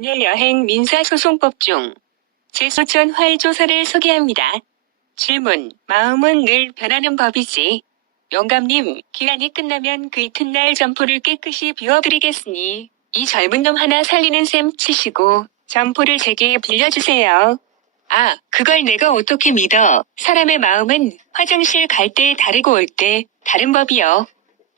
내 여행 민사소송법 중 제소전 화해 조사를 소개합니다. 질문, 마음은 늘 변하는 법이지. 영감님, 기한이 끝나면 그 이튿날 점포를 깨끗이 비워드리겠으니 이 젊은 놈 하나 살리는 셈 치시고 점포를 제게 빌려주세요. 아, 그걸 내가 어떻게 믿어. 사람의 마음은 화장실 갈 때 다르고 올 때 다른 법이요.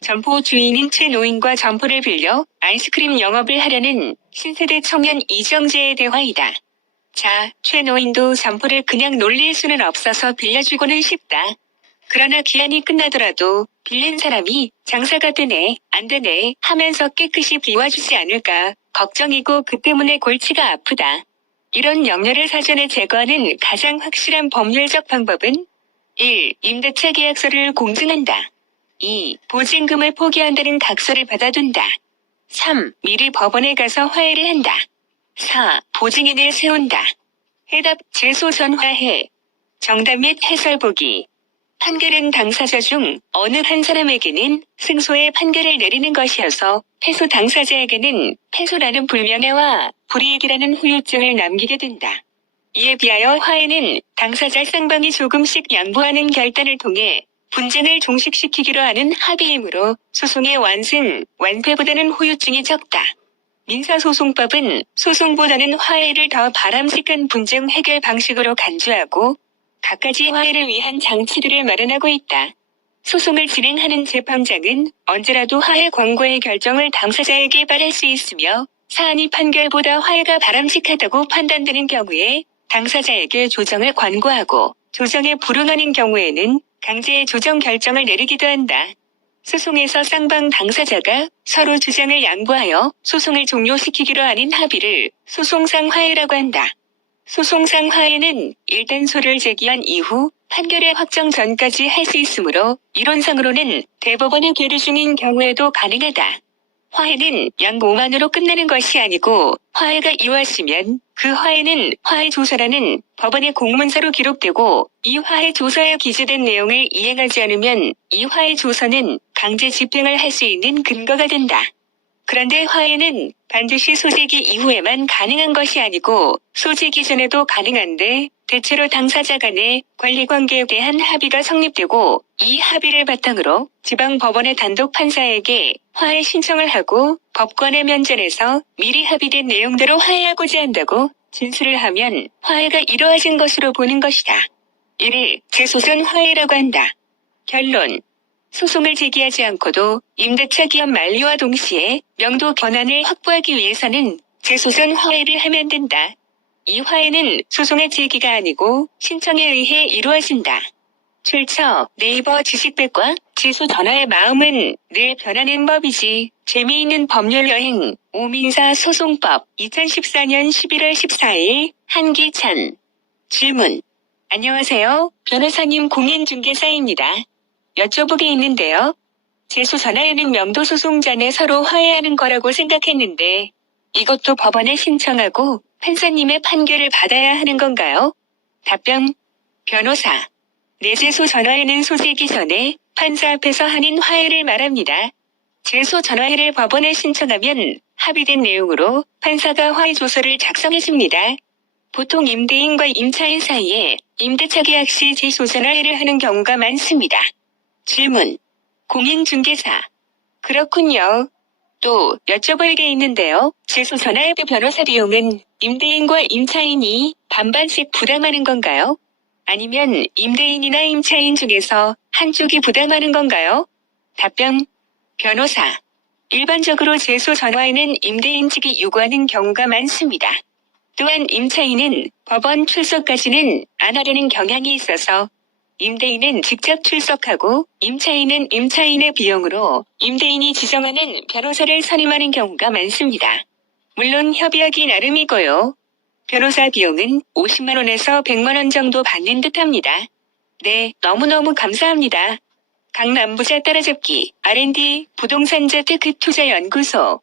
점포 주인인 최 노인과 점포를 빌려 아이스크림 영업을 하려는 신세대 청년 이정재의 대화이다. 자, 최 노인도 점포를 그냥 놀릴 수는 없어서 빌려주고는 싶다. 그러나 기한이 끝나더라도 빌린 사람이 장사가 되네, 안 되네 하면서 깨끗이 비워주지 않을까 걱정이고 그 때문에 골치가 아프다. 이런 염려를 사전에 제거하는 가장 확실한 법률적 방법은 1. 임대차 계약서를 공증한다. 2. 보증금을 포기한다는 각서를 받아둔다. 3. 미리 법원에 가서 화해를 한다. 4. 보증인을 세운다. 해답 제소 전화해. 정답 및 해설 보기. 판결은 당사자 중 어느 한 사람에게는 승소의 판결을 내리는 것이어서 패소 당사자에게는 패소라는 불명예와 불이익이라는 후유증을 남기게 된다. 이에 비하여 화해는 당사자 쌍방이 조금씩 양보하는 결단을 통해 분쟁을 종식시키기로 하는 합의이므로 소송의 완승, 완패보다는 후유증이 적다. 민사소송법은 소송보다는 화해를 더 바람직한 분쟁 해결 방식으로 간주하고 갖가지 화해를 위한 장치들을 마련하고 있다. 소송을 진행하는 재판장은 언제라도 화해 권고의 결정을 당사자에게 바랄 수 있으며 사안이 판결보다 화해가 바람직하다고 판단되는 경우에 당사자에게 조정을 권고하고 조정에 불응하는 경우에는 강제 조정 결정을 내리기도 한다. 소송에서 쌍방 당사자가 서로 주장을 양보하여 소송을 종료시키기로 하는 합의를 소송상 화해라고 한다. 소송상 화해는 일단 소를 제기한 이후 판결의 확정 전까지 할 수 있으므로 이론상으로는 대법원의 계류 중인 경우에도 가능하다. 화해는 양 5만으로 끝나는 것이 아니고 화해가 이루어지면 그 화해는 화해 조사라는 법원의 공문서로 기록되고 이 화해 조사에 기재된 내용을 이행하지 않으면 이 화해 조서는 강제 집행을 할 수 있는 근거가 된다. 그런데 화해는 반드시 소재기 이후에만 가능한 것이 아니고 소재기 전에도 가능한데 대체로 당사자 간의 권리관계에 대한 합의가 성립되고 이 합의를 바탕으로 지방 법원의 단독 판사에게 화해 신청을 하고 법관의 면전에서 미리 합의된 내용대로 화해하고자 한다고 진술을 하면 화해가 이루어진 것으로 보는 것이다. 이를 재소선 화해라고 한다. 결론 소송을 제기하지 않고도 임대차 기업 만료와 동시에 명도 권한을 확보하기 위해서는 재소선 화해를 하면 된다. 이 화해는 소송의 제기가 아니고 신청에 의해 이루어진다. 출처 네이버 지식백과 재소 전화의 마음은 늘 변하는 법이지 재미있는 법률 여행 오민사 소송법 2014년 11월 14일 한기찬 질문 안녕하세요 변호사님 공인중개사입니다. 여쭤보게 있는데요. 재소 전화에는 명도 소송 전에 서로 화해하는 거라고 생각했는데 이것도 법원에 신청하고 판사님의 판결을 받아야 하는 건가요? 답변 변호사 내재소 전화에는 소재기 전에 판사 앞에서 하는 화해를 말합니다. 재소 전화회를 법원에 신청하면 합의된 내용으로 판사가 화해 조서를 작성해줍니다. 보통 임대인과 임차인 사이에 임대차 계약 시 재소 전화회를 하는 경우가 많습니다. 질문. 공인중개사. 그렇군요. 또 여쭤볼 게 있는데요. 재소 전화협의 변호사 비용은 임대인과 임차인이 반반씩 부담하는 건가요? 아니면 임대인이나 임차인 중에서 한쪽이 부담하는 건가요? 답변. 변호사. 일반적으로 재소 전화에는 임대인 측이 요구하는 경우가 많습니다. 또한 임차인은 법원 출석까지는 안 하려는 경향이 있어서 임대인은 직접 출석하고 임차인은 임차인의 비용으로 임대인이 지정하는 변호사를 선임하는 경우가 많습니다. 물론 협의하기 나름이고요. 변호사 비용은 50만원에서 100만원 정도 받는 듯 합니다. 네, 너무너무 감사합니다. 강남부자 따라잡기 R&D 부동산 재테크 투자연구소